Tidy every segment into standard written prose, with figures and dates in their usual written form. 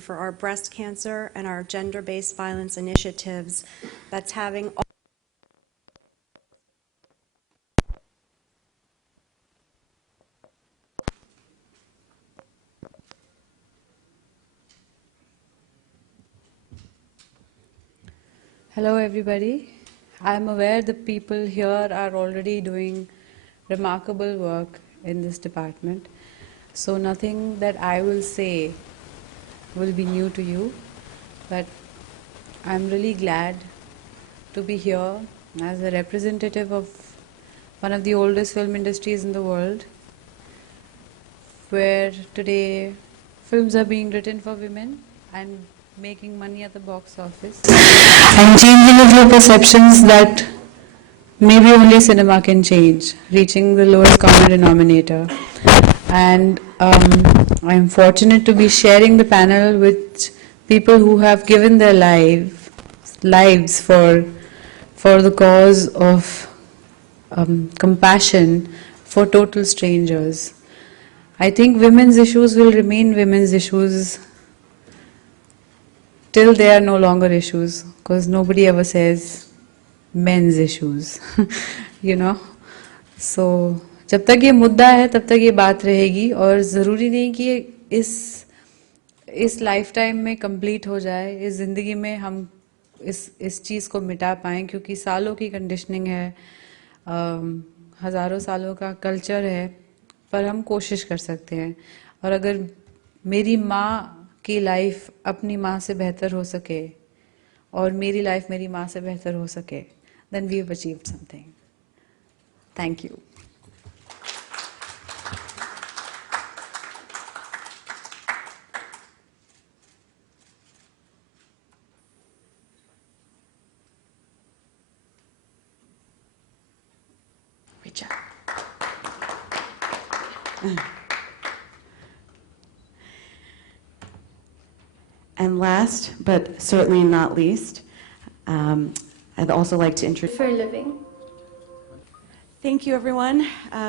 for our breast cancer and our gender-based violence initiatives that's having Hello everybody. I'm aware the people here are already doing remarkable work in this department. So nothing that I will say will be new to you, but I'm really glad to be here as a representative of one of the oldest film industries in the world, where today films are being written for women and making money at the box office and changing a few perceptions that maybe only cinema can change, reaching the lowest common denominator. And I'm fortunate to be sharing the panel with people who have given their lives for the cause of compassion for total strangers. I think women's issues will remain women's issues till they are no longer issues, because nobody ever says men's issues, you know. So जब तक ये मुद्दा है तब तक ये बात रहेगी, और ज़रूरी नहीं कि इस लाइफ टाइम में कंप्लीट हो जाए, इस ज़िंदगी में हम इस चीज़ को मिटा पाएँ, क्योंकि सालों की कंडीशनिंग है, हज़ारों सालों का कल्चर है, पर हम कोशिश कर सकते हैं. और अगर मेरी माँ की लाइफ अपनी माँ से बेहतर हो सके और मेरी लाइफ मेरी माँ से बेहतर हो सके, then we have achieved something. Thank you. Richa. And last, but certainly not least, I'd also like to introduce... For a living. Thank you, everyone,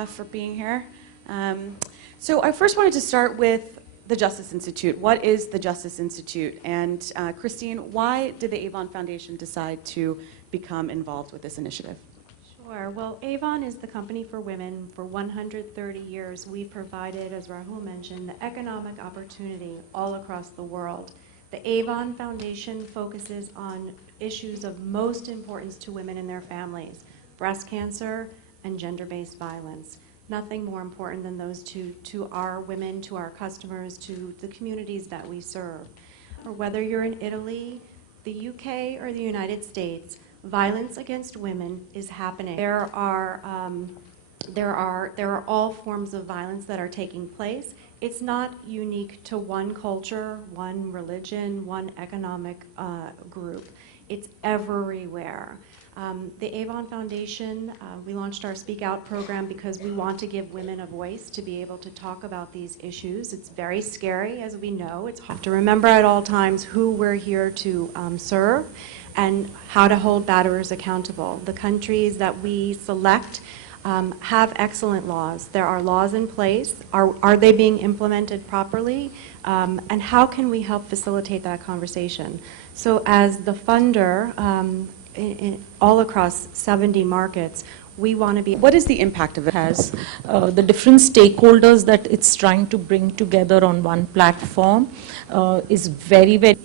for being here. So I first wanted to start with the Justice Institute. What is the Justice Institute? And Christine, why did the Avon Foundation decide to become involved with this initiative? Sure. Well, Avon is the company for women. For 130 years, we've provided, as Rahul mentioned, the economic opportunity all across the world. The Avon Foundation focuses on issues of most importance to women and their families: breast cancer and gender-based violence. Nothing more important than those two to our women, to our customers, to the communities that we serve. Or whether you're in Italy, the UK, or the United States, violence against women is happening. There are all forms of violence that are taking place. It's not unique to one culture, one religion, one economic group. It's everywhere. The Avon Foundation, we launched our Speak Out program because we want to give women a voice to be able to talk about these issues. It's very scary, as we know. It's hard to remember at all times who we're here to serve and how to hold batterers accountable. The countries that we select have excellent laws. There are laws in place. Are they being implemented properly? And how can we help facilitate that conversation? So as the funder, all across 70 markets, we want to be... What is the impact of it? Has the different stakeholders that it's trying to bring together on one platform is very, very...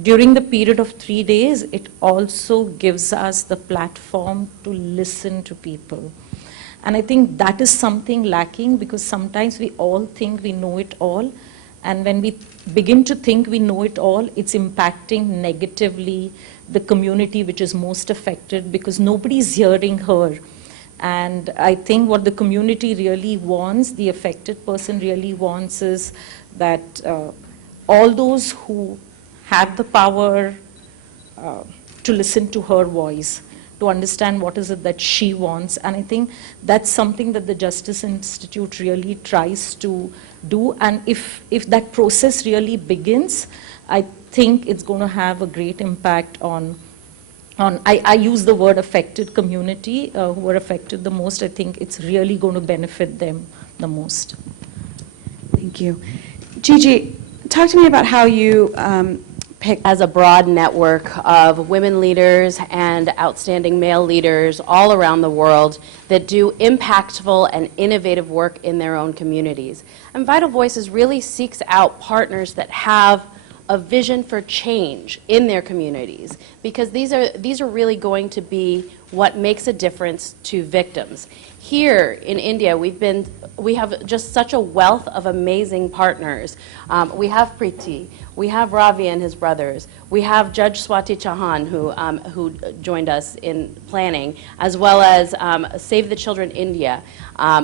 During the period of 3 days, it also gives us the platform to listen to people. And I think that is something lacking, because sometimes we all think we know it all. And when we begin to think we know it all, it's impacting negatively the community which is most affected, because nobody's hearing her. And I think what the community really wants, the affected person really wants, is that all those who have the power to listen to her voice, to understand what is it that she wants. And I think that's something that the Justice Institute really tries to do. And if that process really begins, I think it's going to have a great impact on I use the word affected community, who are affected the most. I think it's really going to benefit them the most. Thank you. Gigi, talk to me about how you pick. As a broad network of women leaders and outstanding male leaders all around the world that do impactful and innovative work in their own communities. And Vital Voices really seeks out partners that have a vision for change in their communities, because these are really going to be what makes a difference to victims. Here in India, we have just such a wealth of amazing partners. We have Preeti, we have Ravi and his brothers, we have Judge Swati Chauhan, who joined us in planning, as well as Save the Children India,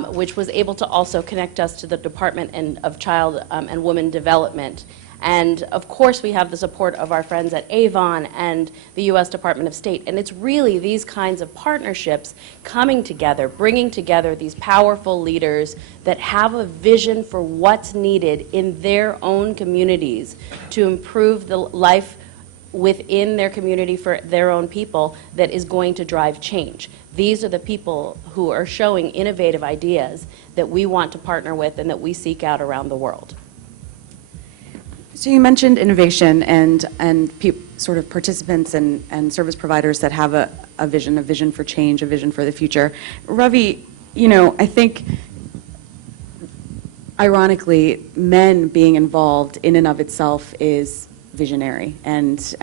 which was able to also connect us to the Department of Child and Women Development. And of course, we have the support of our friends at Avon and the U.S. Department of State. And it's really these kinds of partnerships coming together, bringing together these powerful leaders that have a vision for what's needed in their own communities to improve the life within their community for their own people that is going to drive change. These are the people who are showing innovative ideas that we want to partner with and that we seek out around the world. So you mentioned innovation and sort of participants and service providers that have a vision for change, a vision for the future. Ravi, I think ironically, men being involved in and of itself is visionary, and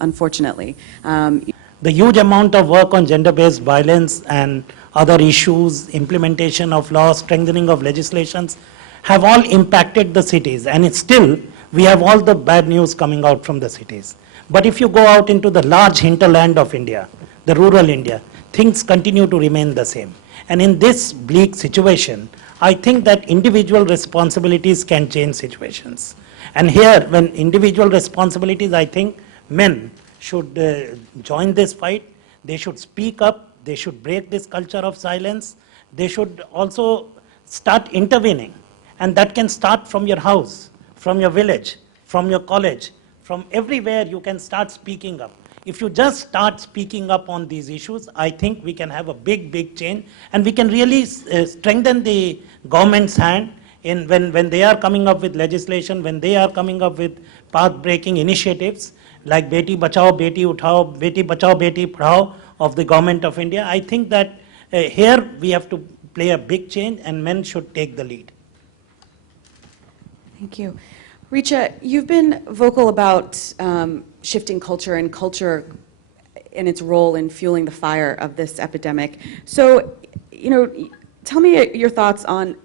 unfortunately. The huge amount of work on gender-based violence and other issues, implementation of laws, strengthening of legislations, have all impacted the cities, and it's still, we have all the bad news coming out from the cities. But if you go out into the large hinterland of India, the rural India, things continue to remain the same. And in this bleak situation, I think that individual responsibilities can change situations. And here, when individual responsibilities, I think men should join this fight. They should speak up. They should break this culture of silence. They should also start intervening. And that can start from your house, from your village, from your college, from everywhere you can start speaking up. If you just start speaking up on these issues, I think we can have a big change, and we can really strengthen the government's hand in when they are coming up with legislation, when they are coming up with path-breaking initiatives like Beti Bachao, Beti Uthao, Beti Bachao, Beti Padhao of the government of India. I think that here we have to play a big change, and men should take the lead. Thank you. Richa, you've been vocal about shifting culture and culture in its role in fueling the fire of this epidemic. So, tell me your thoughts on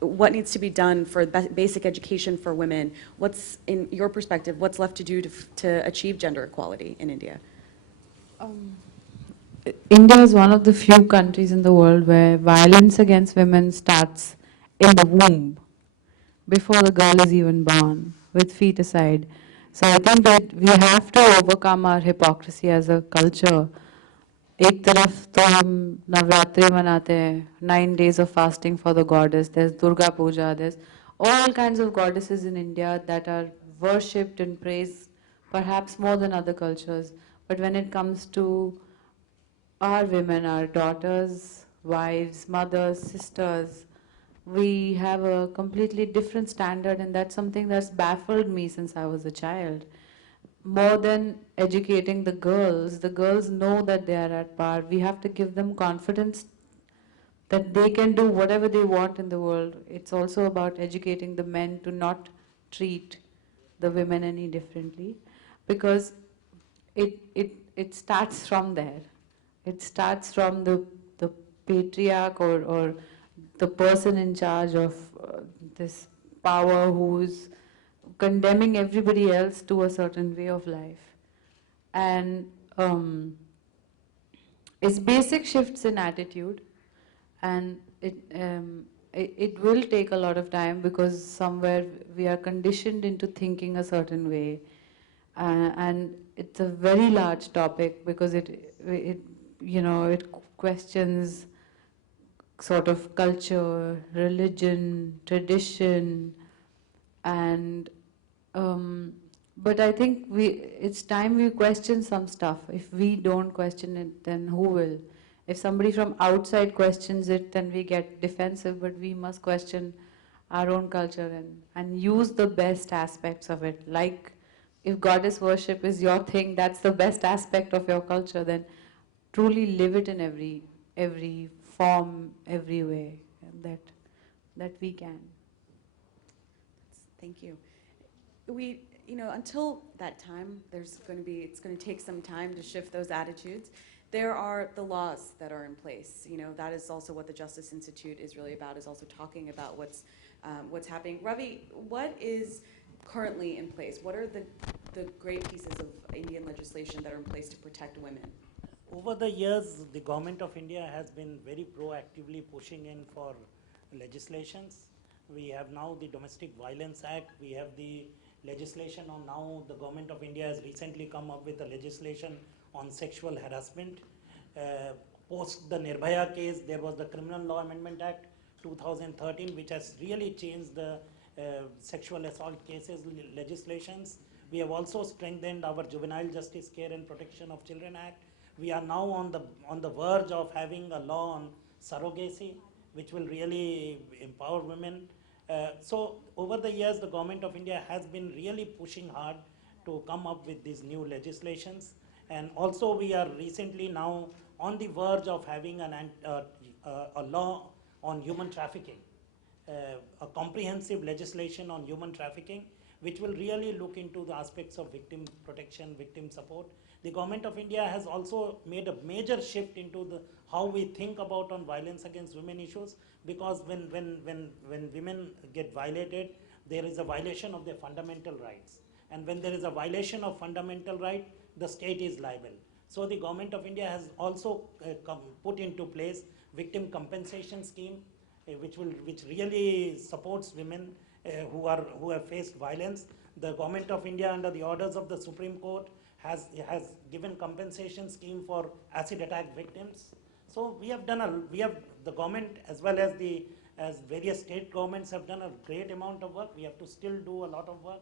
what needs to be done for basic education for women. What's, in your perspective, what's left to do to achieve gender equality in India? India is one of the few countries in the world where violence against women starts in the womb, before the girl is even born, with feet aside. So I think that we have to overcome our hypocrisy as a culture. एक तरफ तो हम नवरात्रि मनाते हैं, 9 days of fasting for the goddess, there's Durga Puja, there's all kinds of goddesses in India that are worshipped and praised, perhaps more than other cultures. But when it comes to our women, our daughters, wives, mothers, sisters, we have a completely different standard, and that's something that's baffled me since I was a child. More than educating the girls know that they are at par. We have to give them confidence that they can do whatever they want in the world. It's also about educating the men to not treat the women any differently, because it starts from there. It starts from the patriarch or the person in charge of this power who's condemning everybody else to a certain way of life. And it's basic shifts in attitude, and it will take a lot of time, because somewhere we are conditioned into thinking a certain way. And it's a very large topic, because it questions sort of culture, religion, tradition, and but I think it's time we question some stuff. If we don't question it, then who will? If somebody from outside questions it, then we get defensive, but we must question our own culture and use the best aspects of it. Like if goddess worship is your thing, that's the best aspect of your culture, then truly live it in every form, every way that we can. Thank you. We, until that time, it's going to take some time to shift those attitudes. There are the laws that are in place. That is also what the Justice Institute is really about, is also talking about what's happening. Ravi, what is currently in place? What are the great pieces of Indian legislation that are in place to protect women? Over the years, the government of India has been very proactively pushing in for legislations. We have now the Domestic Violence Act. We have the legislation on now. The government of India has recently come up with a legislation on sexual harassment. Post the Nirbhaya case, there was the Criminal Law Amendment Act 2013, which has really changed the sexual assault cases legislations. We have also strengthened our Juvenile Justice Care and Protection of Children Act. We are now on the verge of having a law on surrogacy, which will really empower women. So over the years, the government of India has been really pushing hard to come up with these new legislations. And also we are recently now on the verge of having a law on human trafficking, a comprehensive legislation on human trafficking, which will really look into the aspects of victim protection, victim support. The government of India has also made a major shift into how we think about on violence against women issues, because when women get violated, there is a violation of their fundamental rights. And when there is a violation of fundamental right, the state is liable. So the government of India has also put into place victim compensation scheme, which really supports women who have faced violence. The government of India, under the orders of the Supreme Court, has given compensation scheme for acid attack victims. So the government as well as various state governments have done a great amount of work. We have to still do a lot of work,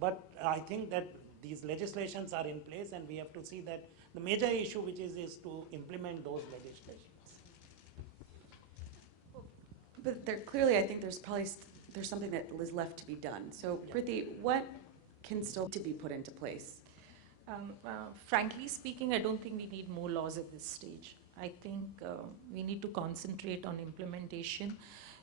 but I think that these legislations are in place, and we have to see that the major issue which is to implement those legislations. But clearly, I think there's something that is left to be done. So, Priti, what can still to be put into place? Frankly speaking, I don't think we need more laws at this stage. I think we need to concentrate on implementation.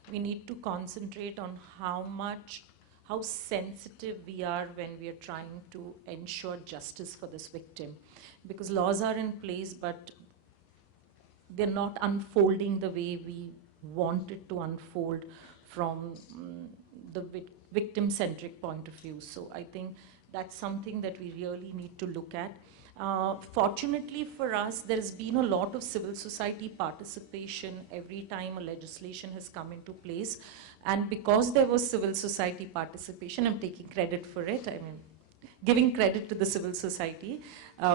We need to concentrate on how sensitive we are when we are trying to ensure justice for this victim. Because laws are in place, but they're not unfolding the way we want it to unfold from the victim-centric point of view. So I think that's something that we really need to look at. Fortunately for us, there's been a lot of civil society participation every time a legislation has come into place. And because there was civil society participation, I'm taking credit for it. I mean, giving credit to the civil society,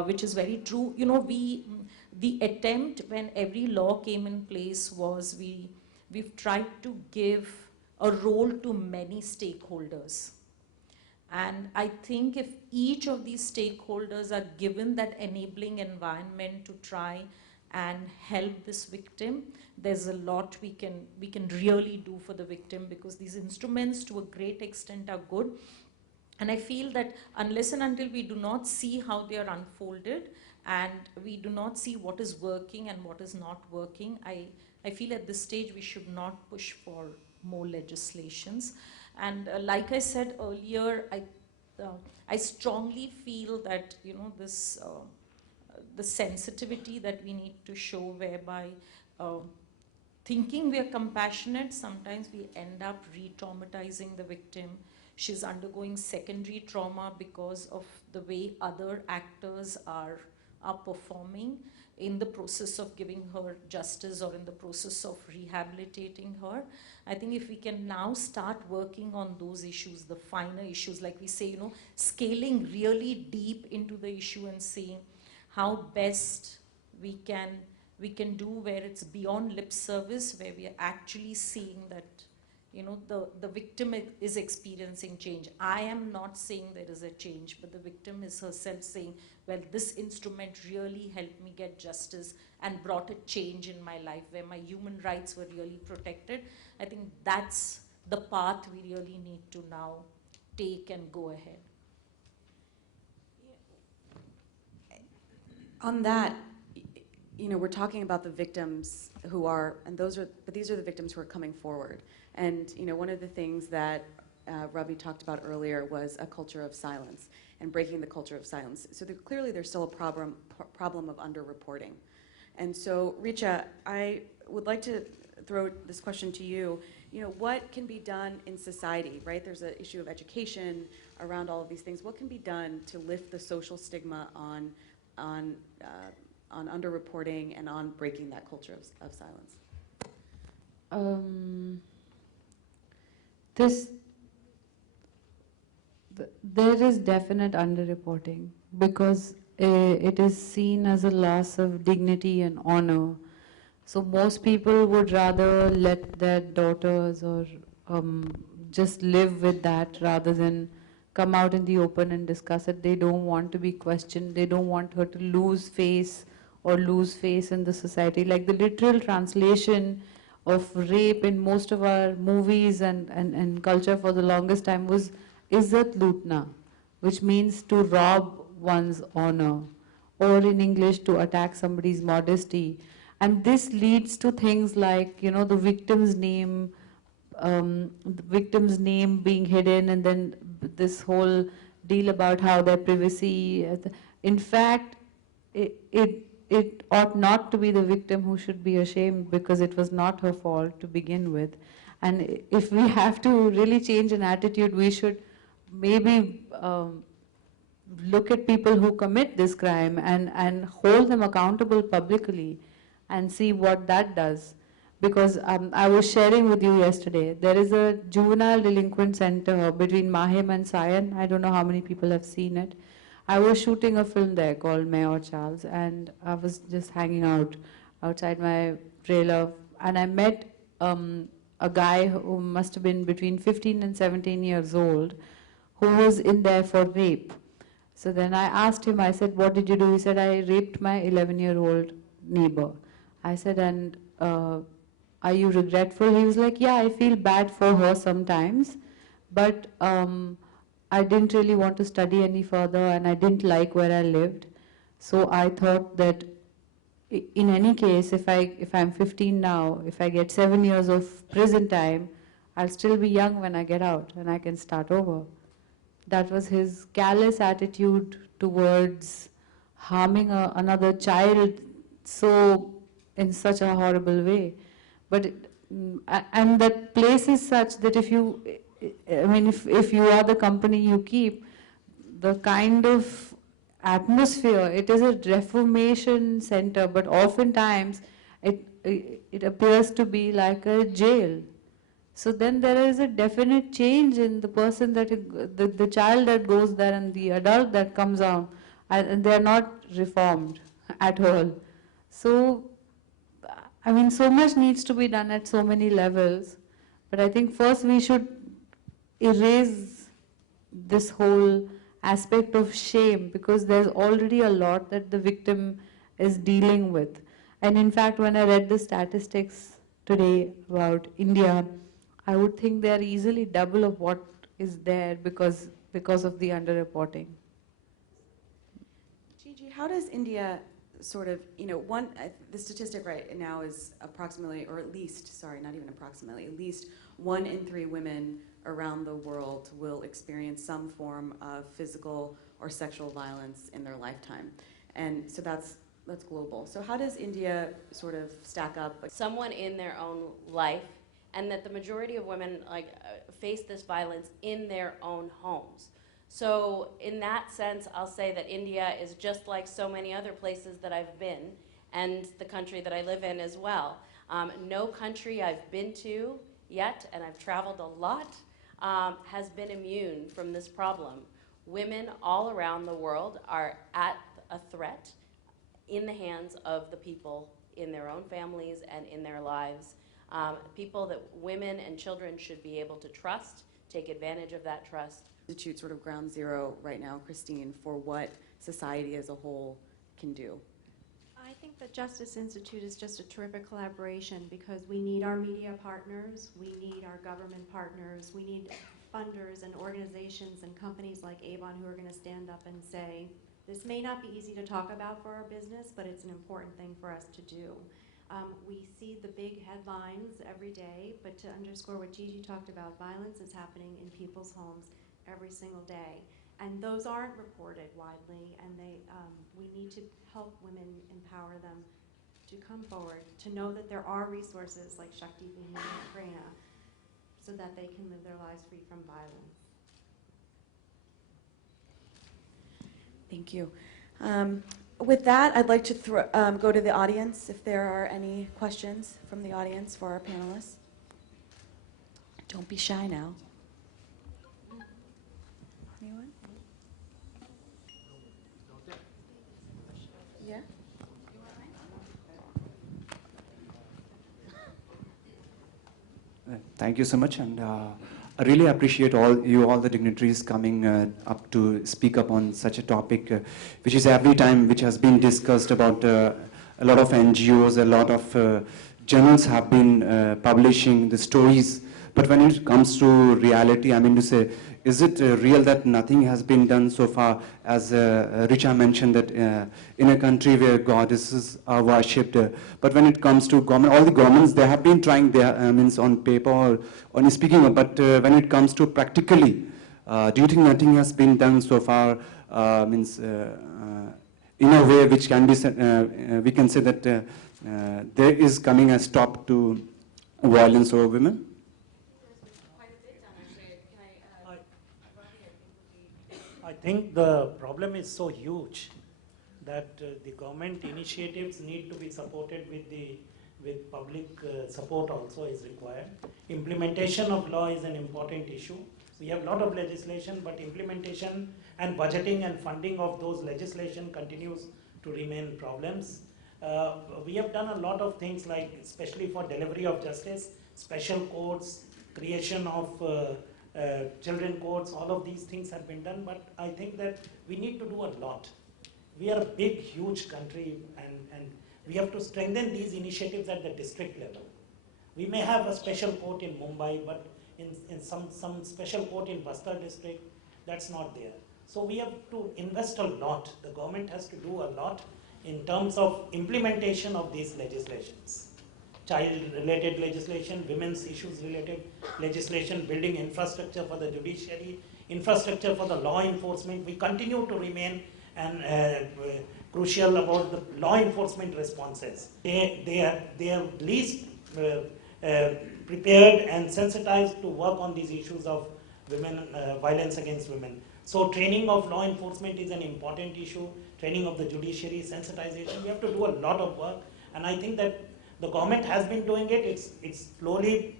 which is very true. The attempt when every law came in place was we've tried to give a role to many stakeholders. And I think if each of these stakeholders are given that enabling environment to try and help this victim, there's a lot we can really do for the victim, because these instruments to a great extent are good. And I feel that unless and until we do not see how they are unfolded and we do not see what is working and what is not working, I feel at this stage we should not push for more legislations. And like I said earlier, I strongly feel that the sensitivity that we need to show, whereby thinking we are compassionate, sometimes we end up re-traumatizing the victim. She's undergoing secondary trauma because of the way other actors are performing in the process of giving her justice or in the process of rehabilitating her. I think if we can now start working on those issues, the finer issues, like we say, scaling really deep into the issue and seeing how best we can do, where it's beyond lip service, where we are actually seeing that the victim is experiencing change. I am not saying there is a change, but the victim is herself saying, well, this instrument really helped me get justice and brought a change in my life, where my human rights were really protected. I think that's the path we really need to now take and go ahead. On that, we're talking about the victims who are, but these are the victims who are coming forward. And, one of the things that Ravi talked about earlier was a culture of silence and breaking the culture of silence. So clearly there's still a problem of underreporting. And so, Richa, I would like to throw this question to you. What can be done in society, right? There's an issue of education around all of these things. What can be done to lift the social stigma on underreporting and on breaking that culture of silence? There is definite underreporting because it is seen as a loss of dignity and honor. So most people would rather let their daughters or just live with that rather than come out in the open and discuss it. They don't want to be questioned. They don't want her to lose face or lose face in the society. Like the literal translation of rape in most of our movies and culture for the longest time was Izzat Lutna, which means to rob one's honor, or in English, to attack somebody's modesty. And this leads to things like, the victim's name being hidden, and then this whole deal about how their privacy. In fact, it ought not to be the victim who should be ashamed because it was not her fault to begin with. And if we have to really change an attitude, we should maybe look at people who commit this crime and hold them accountable publicly and see what that does. Because I was sharing with you yesterday, there is a juvenile delinquent center between Mahim and Sion. I don't know how many people have seen it. I was shooting a film there called Mayor Charles, and I was just hanging out outside my trailer, and I met a guy who must have been between 15 and 17 years old, who was in there for rape. So then I asked him, I said, what did you do? He said, I raped my 11-year-old neighbor. I said, and are you regretful? He was like, yeah, I feel bad for her sometimes, but I didn't really want to study any further and I didn't like where I lived. So I thought that in any case, if I'm 15 now, if I get 7 years of prison time, I'll still be young when I get out and I can start over. That was his callous attitude towards harming another child in such a horrible way. But and that place is such that if you are the company you keep, the kind of atmosphere, it is a reformation center, but oftentimes it appears to be like a jail. So then there is a definite change in the person the child that goes there and the adult that comes out, and they are not reformed at all. So, so much needs to be done at so many levels, but I think first we should erase this whole aspect of shame, because there's already a lot that the victim is dealing with. And in fact, when I read the statistics today about India, I would think they are easily double of what is there because of the underreporting. Gigi, how does India sort of, the statistic right now is approximately, or at least, sorry, not even approximately, at least 1 in 3 women around the world will experience some form of physical or sexual violence in their lifetime. And so that's global. So how does India sort of stack up? Someone in their own life, and that the majority of women face this violence in their own homes. So in that sense, I'll say that India is just like so many other places that I've been, and the country that I live in as well. No country I've been to yet, and I've traveled a lot, has been immune from this problem. Women all around the world are at a threat in the hands of the people in their own families and in their lives. People that women and children should be able to trust, take advantage of that trust. Institute sort of ground zero right now, Christine, for what society as a whole can do. I I think the Justice Institute is just a terrific collaboration because we need our media partners, we need our government partners, we need funders and organizations and companies like Avon who are going to stand up and say, this may not be easy to talk about for our business, but it's an important thing for us to do. We see the big headlines every day, but to underscore what Gigi talked about, violence is happening in people's homes every single day. And those aren't reported widely, and we need to help women, empower them to come forward, to know that there are resources like Shakti being in Ukraine, so that they can live their lives free from violence. Thank you. With that, I'd like to go to the audience if there are any questions from the audience for our panelists. Don't be shy now. Anyone? Yeah? Thank you so much, and I really appreciate all the dignitaries coming up to speak up on such a topic, which is every time which has been discussed about a lot of NGOs, a lot of journals have been publishing the stories. But when it comes to reality, I mean to say, is it real that nothing has been done so far? As Richa mentioned that in a country where goddesses are worshipped, but when it comes to government, all the governments, they have been trying their means on paper or on speaking of, but when it comes to practically, do you think nothing has been done so far? Means in a way which can be we can say that there is coming a stop to violence over women. I think the problem is so huge that the government initiatives need to be supported with public support also is required. Implementation of law is an important issue. We have a lot of legislation, but implementation and budgeting and funding of those legislation continues to remain problems. We have done a lot of things like, especially for delivery of justice, special courts, creation of children courts, all of these things have been done, but I think that we need to do a lot. We are a big, huge country, and we have to strengthen these initiatives at the district level. We may have a special court in Mumbai, but in some special court in Bastar district, that's not there. So we have to invest a lot. The government has to do a lot in terms of implementation of these legislations. Child-related legislation, women's issues-related legislation, building infrastructure for the judiciary, infrastructure for the law enforcement. We continue to remain crucial about the law enforcement responses. They are least prepared and sensitized to work on these issues of women, violence against women. So training of law enforcement is an important issue. Training of the judiciary, sensitization. We have to do a lot of work, and I think that the government has been doing it. It's slowly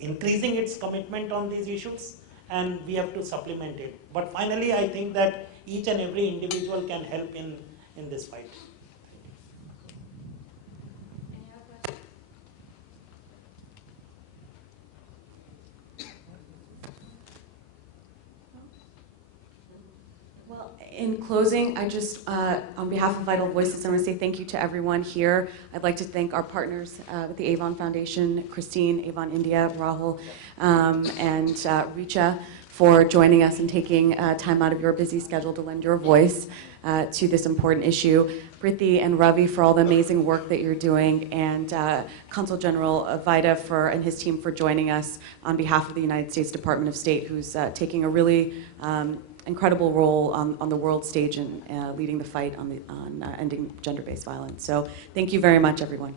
increasing its commitment on these issues, and we have to supplement it. But finally, I think that each and every individual can help in this fight. In closing, I just, on behalf of Vital Voices, I want to say thank you to everyone here. I'd like to thank our partners with the Avon Foundation, Christine, Avon India, Rahul, and Richa for joining us and taking time out of your busy schedule to lend your voice to this important issue. Priti and Ravi for all the amazing work that you're doing, and Consul General Vida and his team for joining us on behalf of the United States Department of State, who's taking a really incredible role on the world stage and leading the fight on ending gender-based violence. So thank you very much, everyone.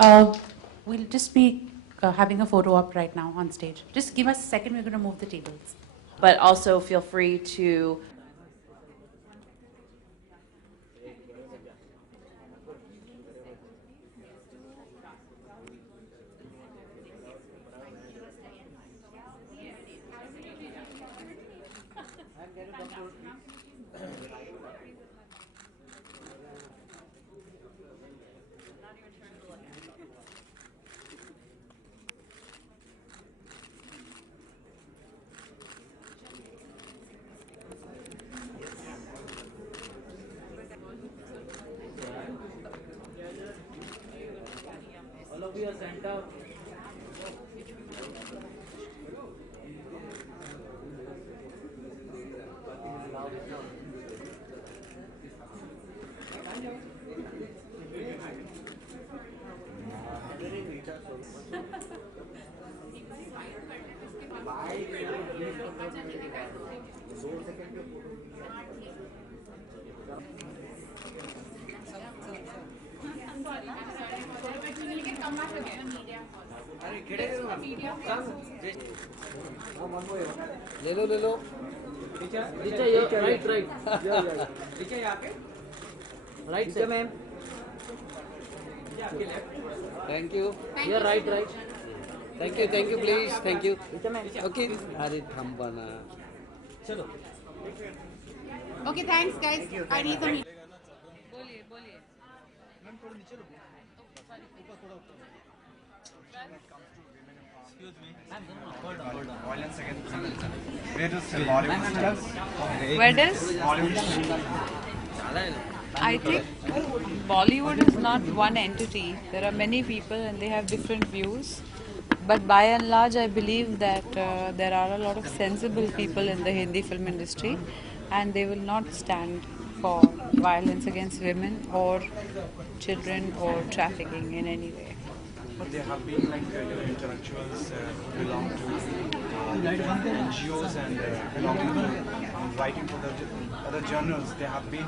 We'll just be having a photo op right now on stage. Just give us a second, we're going to move the tables. But also feel free to ले लो Richa right Richa यहाँ पे right से ma'am thank you yeah right thank you please thank you okay अरे थम बना चलो Okay, thanks guys. I need the meeting. Violence against women. Where does Bollywood stand? Where does? I think Bollywood is not one entity. There are many people and they have different views. But by and large, I believe that there are a lot of sensible people in the Hindi film industry and they will not stand for violence against women or children or trafficking in any way. But there have been like your intellectuals belong to NGOs and belonging to writing for the other journals. They have been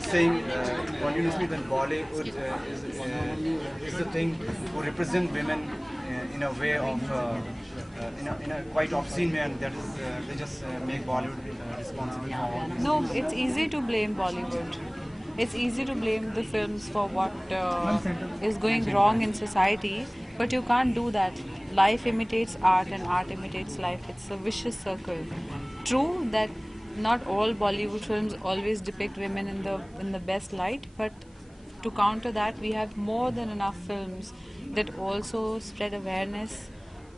saying continuously that Bollywood is the thing who represent women in a way of in a quite obscene way, and that is they just make Bollywood responsible for all this. No, it's easy to blame Bollywood. It's easy to blame the films for what is going wrong in society, but you can't do that. Life imitates art and art imitates life. It's a vicious circle. True that not all Bollywood films always depict women in the best light, but to counter that, we have more than enough films that also spread awareness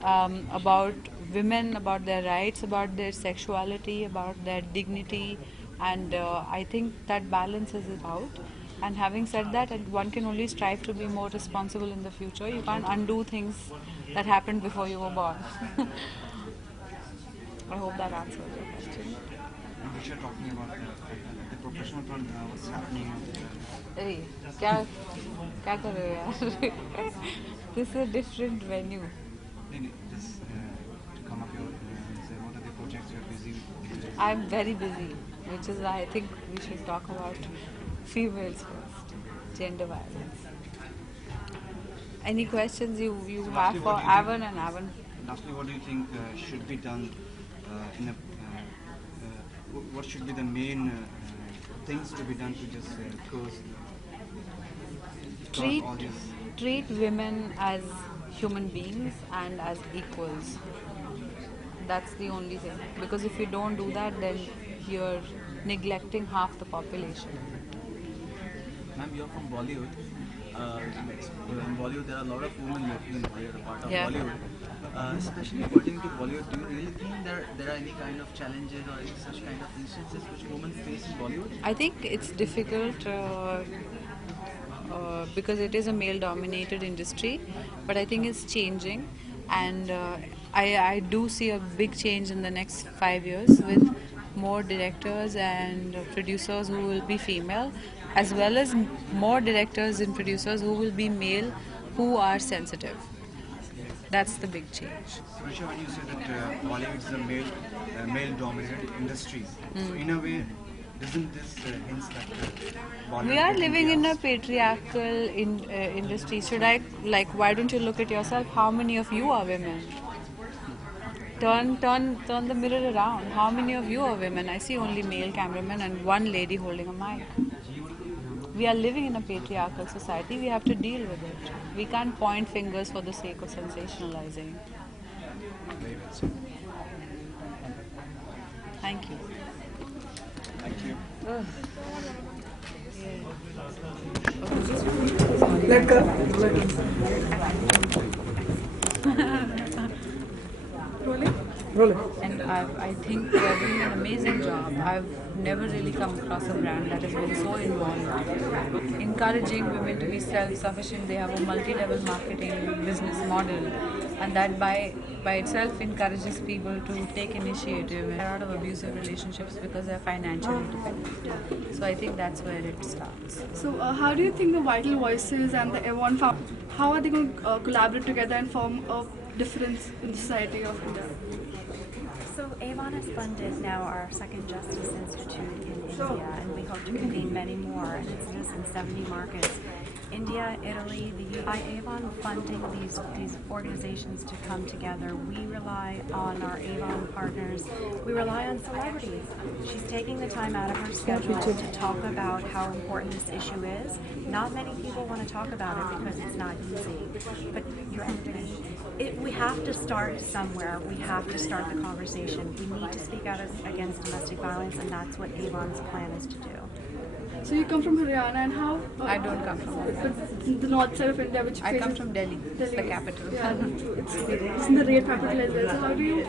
about women, about their rights, about their sexuality, about their dignity, and I think that balances it out. And having said that, one can only strive to be more responsible in the future. You can't undo things that happened before you were born. I hope that answers your question. Which are talking about the professional front, what's happening. Hey, क्या कर रहे हो यार? This is a different venue. Just to come up here and say what are the projects you're busy with? I'm very busy, which is why I think we should talk about females first, gender violence. Any questions you have for Avan and Avan? Lastly, what do you think should be done in a what should be the main things to be done to just Treat women as human beings and as equals. That's the only thing. Because if you don't do that, then you're neglecting half the population. Ma'am, you're from Bollywood. In Bollywood, there are a lot of women working in Bollywood, a part of Yeah. Bollywood. Especially according to Bollywood, do you really think there are any kind of challenges or any such kind of instances which women face in Bollywood? I think it's difficult because it is a male-dominated industry, but I think it's changing, and I do see a big change in the next 5 years with more directors and producers who will be female, as well as more directors and producers who will be male, who are sensitive. That's the big change. Richa, when you said that Bollywood is a male-dominated industry, so in a way, doesn't this hints that Bollywood? We are getting living in a chaos? patriarchal industry. Why don't you look at yourself? How many of you are women? Turn the mirror around. How many of you are women? I see only male cameramen and one lady holding a mic. We are living in a patriarchal society. We have to deal with it. We can't point fingers for the sake of sensationalizing. Thank you. Thank you. Let go. And I think they're doing an amazing job. I've never really come across a brand that has been so involved, encouraging women to be self-sufficient. They have a multi-level marketing business model, and that by itself encourages people to take initiative and out of abusive relationships because they're financially dependent. So I think that's where it starts. So, how do you think the Vital Voices and the Avon how are they going to collaborate together and form a difference in the society of India? So Avon has funded now our second Justice Institute in India, and we hope to convene many more, and it's just in 70 markets. India, Italy, the UK. By Avon funding these organizations to come together, we rely on our Avon partners. We rely on celebrities. She's taking the time out of her schedule to talk about how important this issue is. Not many people want to talk about it because it's not easy. But we have to start somewhere. We have to start the conversation. We need to speak out against domestic violence, and that's what Avon's plan is to do. So you come from Haryana, and how? I don't come from Haryana. But the north side of India, which I come from Delhi. It's the capital. Yeah, it's in the rape capital as well. So how do you